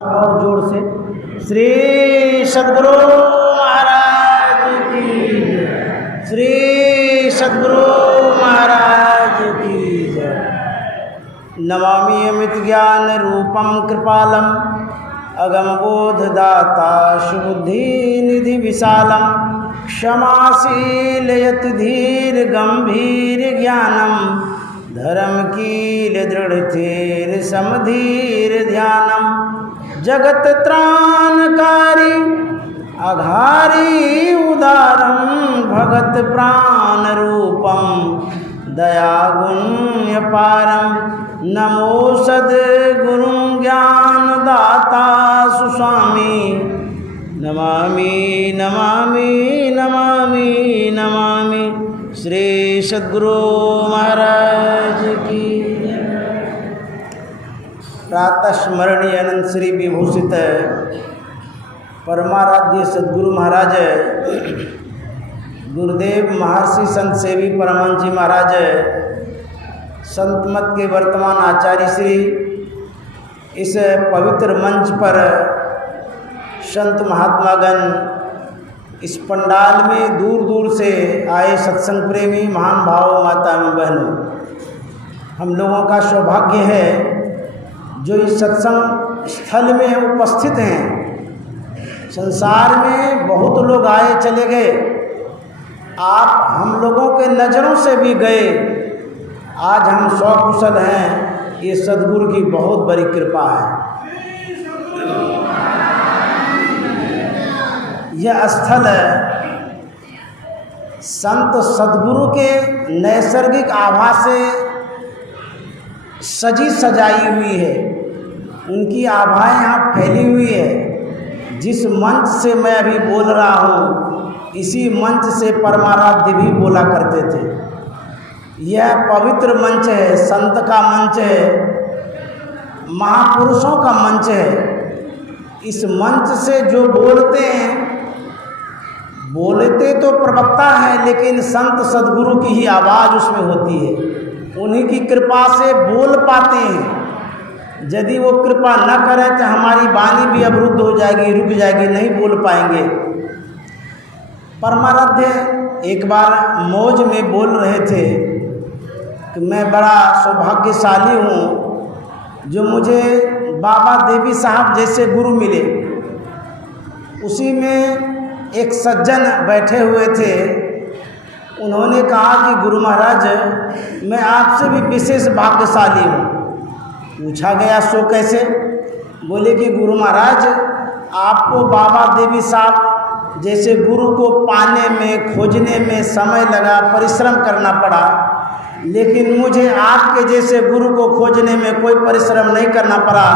और जोर से श्री सद्गुरु महाराज की जय। श्री सद्गुरु महाराज की जय। नमामि अमित ज्ञान रूपम कृपालम अगम बोध दाता सुबुद्धि निधि विशालम क्षमाशील यति धीर गंभीर ज्ञानम धर्म कील दृढ़ थेर समधीर ध्यानम जगत त्राणकारी अघारी उदारम भगत प्राण रूपम दया गुण्य पारम नमो सद्गुरु ज्ञान दाता सुस्वामी नमामि नमामि नमामि नमामि श्री सद्गुरु महाराज की। प्रातः स्मरणीय अनंत श्री विभूषित परमाराध्य सद्गुरु महाराज गुरुदेव महर्षि संत सेवी परमहंस जी महाराज संत मत के वर्तमान आचार्य श्री इस पवित्र मंच पर संत महात्मागण इस पंडाल में दूर दूर से आए सत्संग प्रेमी महान भाव माता एवं बहनों, हम लोगों का सौभाग्य है जो इस सत्संग स्थल में उपस्थित हैं। संसार में बहुत लोग आए चले गए, आप हम लोगों के नज़रों से भी गए, आज हम सकुशल हैं, ये सद्गुरु की बहुत बड़ी कृपा है। यह स्थल संत सद्गुरु के नैसर्गिक आभा से सजी सजाई हुई है, उनकी आभाएं यहाँ फैली हुई है। जिस मंच से मैं अभी बोल रहा हूँ इसी मंच से परमाराध्य भी बोला करते थे। यह पवित्र मंच है, संत का मंच है, महापुरुषों का मंच है। इस मंच से जो बोलते हैं, बोलते तो प्रवक्ता है लेकिन संत सद्गुरु की ही आवाज़ उसमें होती है, उन्हीं की कृपा से बोल पाते हैं। यदि वो कृपा न करे तो हमारी वाणी भी अवरुद्ध हो जाएगी, रुक जाएगी, नहीं बोल पाएंगे। परमाराध्य एक बार मौज में बोल रहे थे कि मैं बड़ा सौभाग्यशाली हूँ जो मुझे बाबा देवी साहब जैसे गुरु मिले। उसी में एक सज्जन बैठे हुए थे, उन्होंने कहा कि गुरु महाराज मैं आपसे भी विशेष भाग्यशाली हूँ। पूछा गया सो कैसे? बोले कि गुरु महाराज आपको बाबा देवी साहब जैसे गुरु को पाने में खोजने में समय लगा, परिश्रम करना पड़ा, लेकिन मुझे आपके जैसे गुरु को खोजने में कोई परिश्रम नहीं करना पड़ा,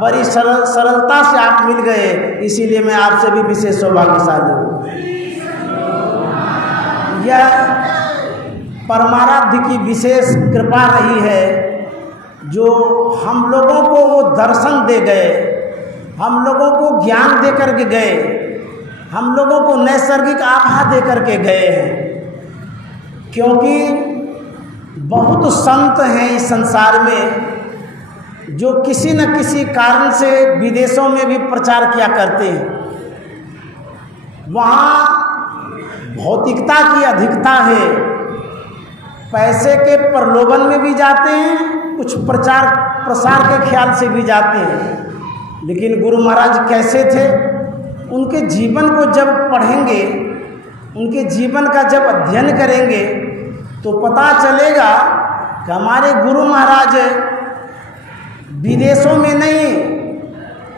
बड़ी सरलता से आप मिल गए, इसीलिए मैं आपसे भी विशेष सौभाग्यशाली हूँ। यह परमाराध्य की विशेष कृपा रही है जो हम लोगों को वो दर्शन दे गए, हम लोगों को ज्ञान दे करके गए, हम लोगों को नैसर्गिक आभा दे करके गए हैं। क्योंकि बहुत संत हैं इस संसार में जो किसी न किसी कारण से विदेशों में भी प्रचार किया करते हैं। वहाँ भौतिकता की अधिकता है, पैसे के प्रलोभन में भी जाते हैं, कुछ प्रचार प्रसार के ख्याल से भी जाते हैं। लेकिन गुरु महाराज कैसे थे? उनके जीवन को जब पढ़ेंगे, उनके जीवन का जब अध्ययन करेंगे तो पता चलेगा कि हमारे गुरु महाराज विदेशों में नहीं,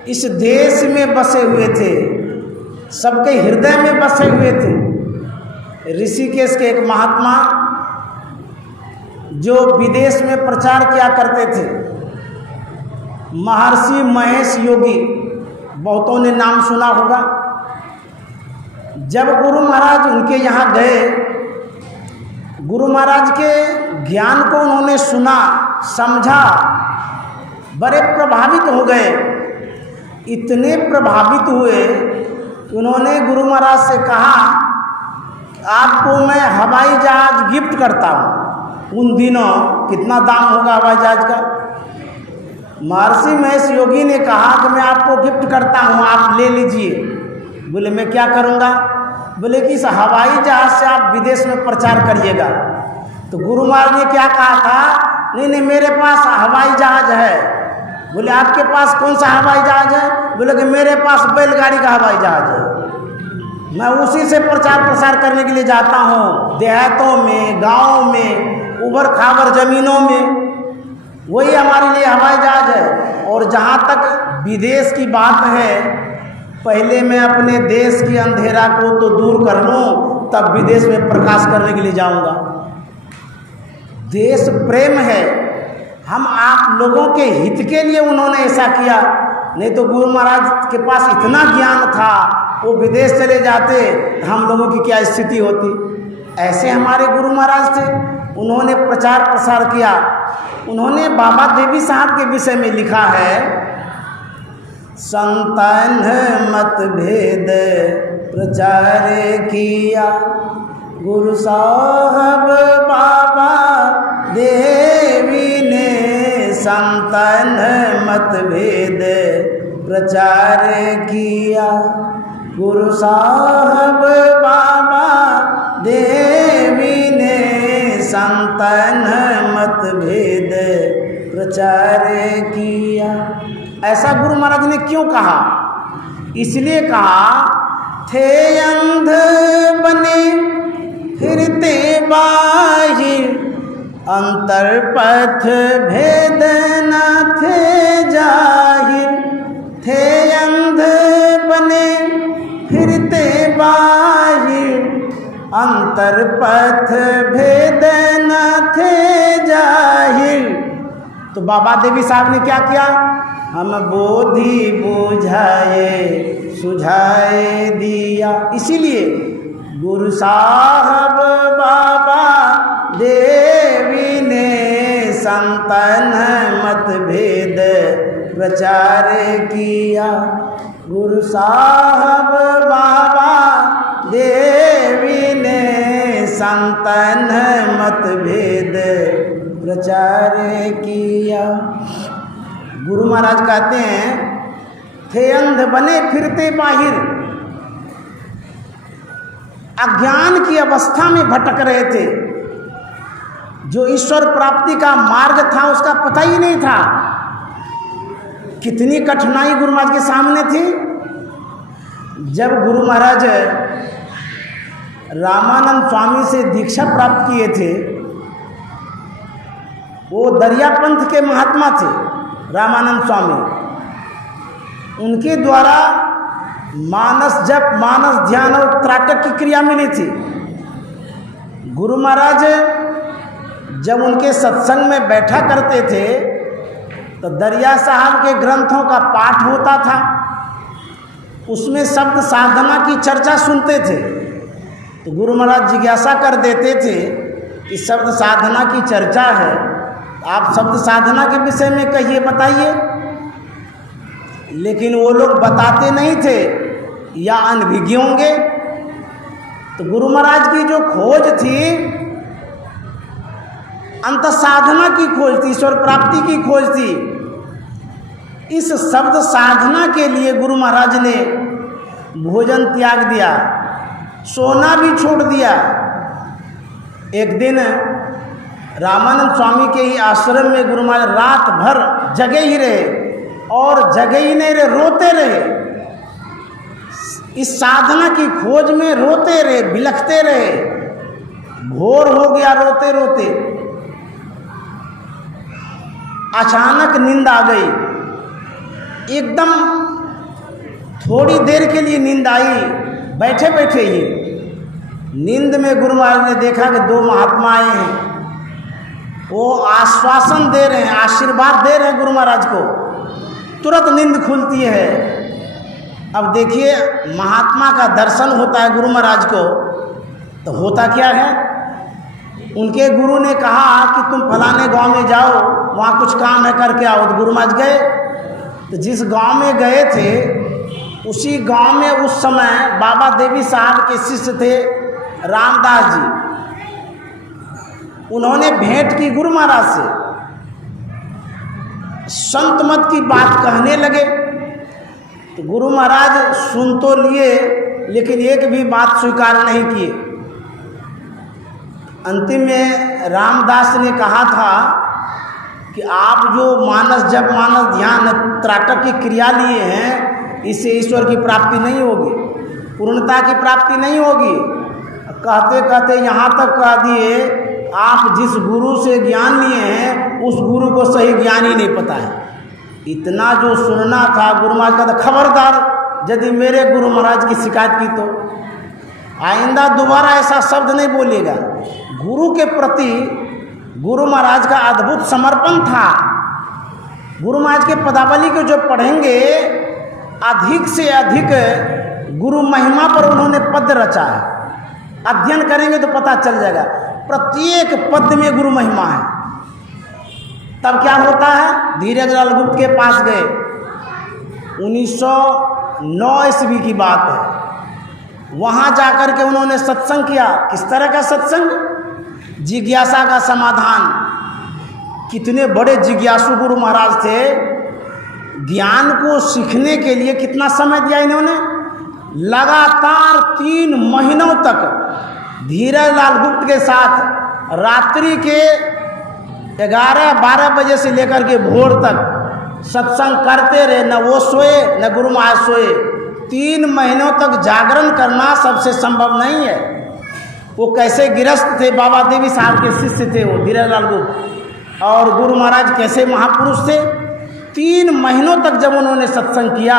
इस देश में बसे हुए थे, सबके हृदय में बसे हुए थे। ऋषिकेश के एक महात्मा जो विदेश में प्रचार किया करते थे, महर्षि महेश योगी, बहुतों ने नाम सुना होगा। जब गुरु महाराज उनके यहाँ गए, गुरु महाराज के ज्ञान को उन्होंने सुना, समझा, बड़े प्रभावित हो गए। इतने प्रभावित हुए कि उन्होंने गुरु महाराज से कहा आपको मैं हवाई जहाज गिफ्ट करता हूँ। उन दिनों कितना दाम होगा हवाई जहाज का? महर्षि महेश योगी ने कहा कि मैं आपको गिफ्ट करता हूँ, आप ले लीजिए। बोले मैं क्या करूँगा? बोले कि इस हवाई जहाज़ से आप विदेश में प्रचार करिएगा। तो गुरु महाराज ने क्या कहा था? नहीं नहीं, मेरे पास हवाई जहाज़ है। बोले आपके पास कौन सा हवाई जहाज़ है? बोले कि मेरे पास बैलगाड़ी का हवाई जहाज़ है, मैं उसी से प्रचार प्रसार करने के लिए जाता हूँ, देहातों में, गाँव में, उबड़ खाबड़ ज़मीनों में, वही हमारे लिए हवाई जहाज़ है। और जहाँ तक विदेश की बात है, पहले मैं अपने देश की अंधेरा को तो दूर कर लूँ, तब विदेश में प्रकाश करने के लिए जाऊँगा। देश प्रेम है, हम आप लोगों के हित के लिए उन्होंने ऐसा किया। नहीं तो गुरु महाराज के पास इतना ज्ञान था, वो विदेश चले जाते, हम लोगों की क्या स्थिति होती। ऐसे हमारे गुरु महाराज थे, उन्होंने प्रचार प्रसार किया। उन्होंने बाबा देवी साहब के विषय में लिखा है, संतान मत भेद प्रचार किया, गुरु साहब बाबा देवी ने संतान मत भेद प्रचार किया, गुरु साहब बाबा देवी ने संतान मत भेद प्रचार किया। ऐसा गुरु महाराज ने क्यों कहा? इसलिए कहा, थे अंध बने फिरते बाहिर, अंतर पथ भेद न थे जाहिर। थे अंध बने फिरते बाहिर, अंतर पथ भेद न थे जाहिर। तो बाबा देवी साहब ने क्या किया? हम बोधि बुझाए सुझाए दिया। इसीलिए गुरु साहब बाबा देवी ने संतान मत भेद प्रचार किया, गुरु साहब बाबा देवी ने संतान मत भेद प्रचार किया। गुरु महाराज कहते हैं, थे अंध बने फिरते बाहिर, अज्ञान की अवस्था में भटक रहे थे। जो ईश्वर प्राप्ति का मार्ग था उसका पता ही नहीं था। कितनी कठिनाई गुरु महाराज के सामने थी। जब गुरु महाराज रामानंद स्वामी से दीक्षा प्राप्त किए थे, वो दरिया पंथ के महात्मा थे रामानंद स्वामी। उनके द्वारा मानस जप, मानस ध्यान और त्राटक की क्रिया मिली थी। गुरु महाराज जब उनके सत्संग में बैठा करते थे तो दरिया साहब के ग्रंथों का पाठ होता था, उसमें शब्द साधना की चर्चा सुनते थे। तो गुरु महाराज जिज्ञासा कर देते थे कि शब्द साधना की चर्चा है, आप शब्द साधना के विषय में कहिए, बताइए। लेकिन वो लोग बताते नहीं थे, या अनभिज्ञ होंगे। तो गुरु महाराज की जो खोज थी, अंत साधना की खोज थी, ईश्वर प्राप्ति की खोज थी। इस शब्द साधना के लिए गुरु महाराज ने भोजन त्याग दिया, सोना भी छोड़ दिया। एक दिन रामानंद स्वामी के ही आश्रम में गुरु महाराज रात भर जगे ही रहे, और जगे ही नहीं रहे, रोते रहे। इस साधना की खोज में रोते रहे, बिलखते रहे। भोर हो गया रोते रोते। अचानक नींद आ गई, एकदम थोड़ी देर के लिए नींद आई, बैठे बैठे ही। नींद में गुरु महाराज ने देखा कि दो महात्मा आए हैं, वो आश्वासन दे रहे हैं, आशीर्वाद दे रहे हैं गुरु महाराज को। तुरंत नींद खुलती है। अब देखिए, महात्मा का दर्शन होता है गुरु महाराज को, तो होता क्या है, उनके गुरु ने कहा कि तुम फलाने गांव में जाओ, वहाँ कुछ काम है, करके आओ। तो गुरु महाराज गए। तो जिस गांव में गए थे, उसी गांव में उस समय बाबा देवी साहब के शिष्य थे रामदास जी। उन्होंने भेंट की गुरु महाराज से, संत मत की बात कहने लगे। तो गुरु महाराज सुन तो लिए, लेकिन एक भी बात स्वीकार नहीं किए। अंतिम में रामदास ने कहा था कि आप जो मानस जप, मानस ध्यान, त्राटक की क्रिया लिए हैं, इससे ईश्वर की प्राप्ति नहीं होगी, पूर्णता की प्राप्ति नहीं होगी। कहते कहते यहाँ तक कह दिए, आप जिस गुरु से ज्ञान लिए हैं उस गुरु को सही ज्ञान ही नहीं पता है। इतना जो सुनना था, गुरु महाराज का था खबरदार यदि मेरे गुरु महाराज की शिकायत की तो आइंदा दोबारा ऐसा शब्द नहीं बोलेगा। गुरु के प्रति गुरु महाराज का अद्भुत समर्पण था। गुरु महाराज के पदावली को जो पढ़ेंगे, अधिक से अधिक गुरु महिमा पर उन्होंने पद रचा है। अध्ययन करेंगे तो पता चल जाएगा, प्रत्येक पद में गुरु महिमा है। तब क्या होता है, धीरेन्द्र गुप्त के पास गए, 1909 ईस्वी की बात है। वहाँ जाकर के उन्होंने सत्संग किया। किस तरह का सत्संग? जिज्ञासा का समाधान। कितने बड़े जिज्ञासु गुरु महाराज थे। ज्ञान को सीखने के लिए कितना समय दिया इन्होंने? लगातार 3 महीनों तक धीरेलाल गुप्त के साथ रात्रि के 11-12 बजे से लेकर के भोर तक सत्संग करते रहे। न वो सोए न गुरु महाराज सोए। 3 महीनों तक जागरण करना सबसे संभव नहीं है। वो कैसे गिरस्त थे, बाबा देवी साहब के शिष्य थे वो धीरेलाल गुप्त, और गुरु महाराज कैसे महापुरुष थे। 3 महीनों तक जब उन्होंने सत्संग किया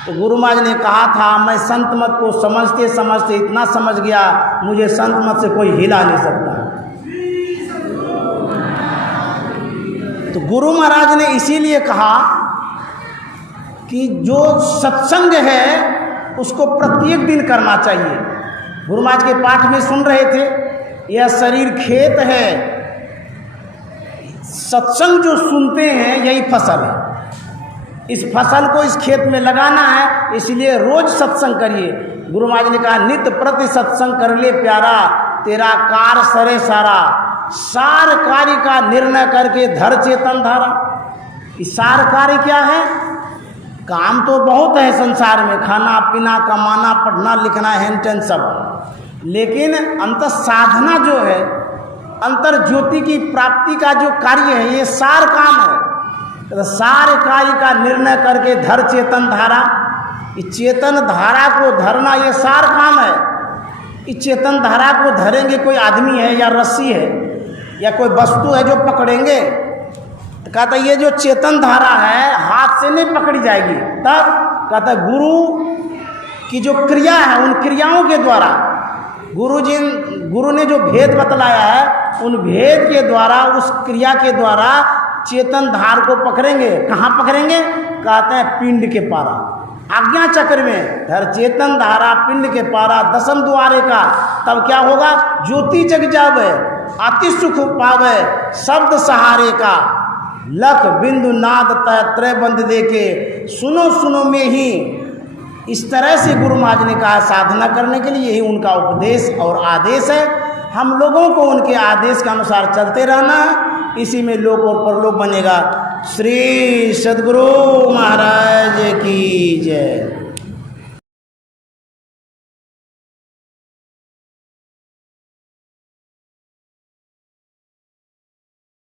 तो गुरु महाराज ने कहा था, मैं संत मत को समझते समझते इतना समझ गया, मुझे संत मत से कोई हिला नहीं सकता। तो गुरु महाराज ने इसीलिए कहा कि जो सत्संग है उसको प्रत्येक दिन करना चाहिए। गुरु महाराज के पाठ में सुन रहे थे, यह शरीर खेत है, सत्संग जो सुनते हैं यही फसल है। इस फसल को इस खेत में लगाना है, इसलिए रोज सत्संग करिए। गुरु महाराज ने कहा, नित्य प्रति सत्संग कर ले प्यारा, तेरा कार सरे सारा, सार कार्य का निर्णय करके धर चेतन धारा। इस सार कार्य क्या है? काम तो बहुत है संसार में, खाना पीना कमाना पढ़ना लिखना हेन टेन सब, लेकिन अंतर साधना जो है, अंतर ज्योति की प्राप्ति का जो कार्य है, ये सार काम है। तो सारे कार्य का निर्णय करके धर चेतन धारा। इस चेतन धारा को धरना ये सार काम है। इस चेतन धारा को धरेंगे, कोई आदमी है या रस्सी है या कोई वस्तु है जो पकड़ेंगे? तो कहता ये जो चेतन धारा है हाथ से नहीं पकड़ी जाएगी। तब कहता गुरु की जो क्रिया है, उन क्रियाओं के द्वारा गुरु ने जो भेद बतलाया है, उन भेद के द्वारा, उस क्रिया के द्वारा चेतन धार को पकड़ेंगे। कहाँ पकड़ेंगे? कहते हैं पिंड के पारा, आज्ञा चक्र में धर चेतन धारा पिंड के पारा, दसम द्वारे का। तब क्या होगा? ज्योति जग जावे, अति सुख पावे, शब्द सहारे का, लख बिंदु नाद त्रय बंद दे के, सुनो सुनो में ही। इस तरह से गुरु महाराज ने कहा साधना करने के लिए, यही उनका उपदेश और आदेश है। हम लोगों को उनके आदेश के अनुसार चलते रहना है, इसी में लोक और परलोक बनेगा। श्री सद्गुरु महाराज की जय।